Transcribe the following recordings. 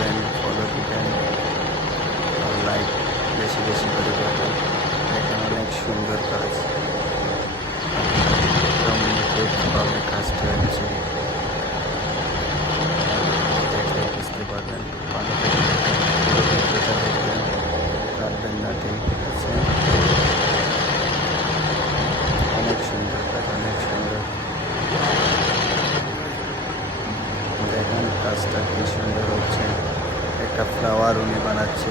করবেন, ফলো দিবেন, আর লাইক বেশি বেশি করে করবেন। দেখেন অনেক সুন্দর কাজ, একদম নিখুঁতভাবে কাজটি হচ্ছে। দেখলে বুঝতে পারবেন, ভালো করে দেখবেন, পুরো ভিডিওটা দেখবেন, কাটবেন না, ঠিক আছে? অনেক সুন্দর কাজ, অনেক সুন্দর। দেখেন কাজটা কি সুন্দর হচ্ছে। একটা ফ্লাওয়ার উনি বানাচ্ছে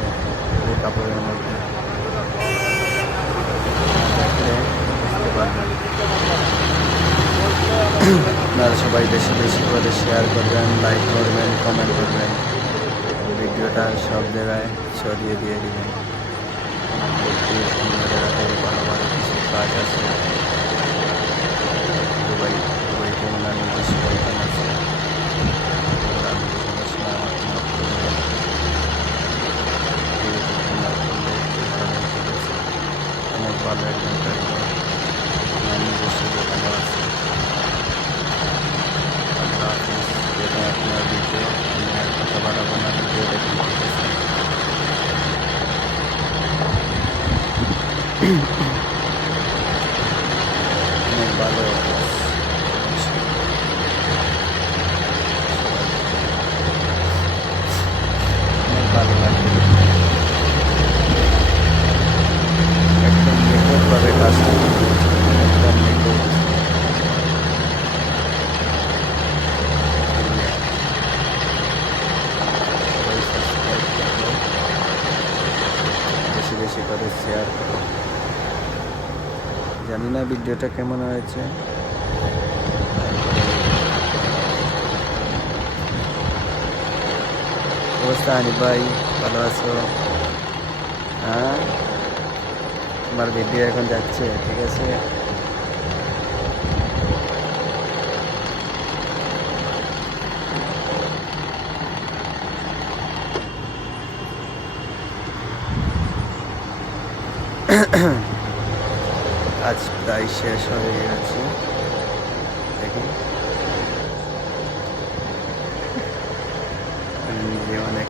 এই কাপড়ের মধ্যে, দেখলে বুঝতে পারবেন। আপনারা সবাই বেশি বেশি করে শেয়ার করবেন, লাইক করবেন, কমেন্ট করবেন, ভিডিওটা সব জায়গায় ছড়িয়ে দিয়ে দিবেন। দেখি আপনাদের হাতে ভালো ভালো কিছু কাজ আছে। দুবাইতে ওনার নিজস্ব দোকান আছে, ওনার সমস্যা আমার কোনো প্রয়োজন নেই। না করলে ঠিক আছে। অনেক ভালো একজন কারিগর, ওনার নিজস্ব দোকানও আছে। আল্লাহ হাফিজ। এটা আপনার ভিডিও, আমি আর কথা বাড়াবো না, ভিডিও দেখুন, ঠিক আছে? অনেক ভালো কাজ, অনেক ভালো লাগবে। একদম নিখুঁতভাবে কাজটা করেছে, একদম নিখুঁত। সবাই সাবস্ক্রাইব করো, বেশি বেশি করে শেয়ার করো। জানি না ভিডিওটা কেমন হয়েছে। অবস্থা হানিফ ভাই, ভালো আছো? হ্যাঁ, আমার ভিডিও এখন যাচ্ছে, ঠিক আছে? আজ প্রায় শেষ হয়ে গেছে, দেখুন আমি নিজে অনেক